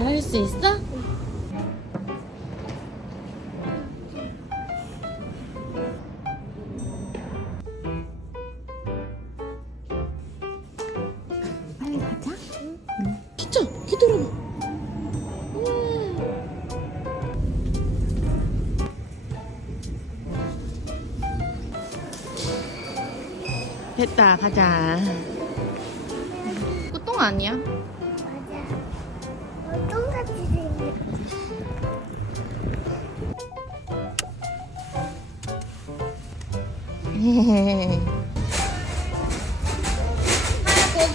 잘할 수 있어? 빨리 가자. 응. 진짜 기다려봐. 됐다, 가자. 이거 똥 아니야? 맞아. 똥같이 생겼어.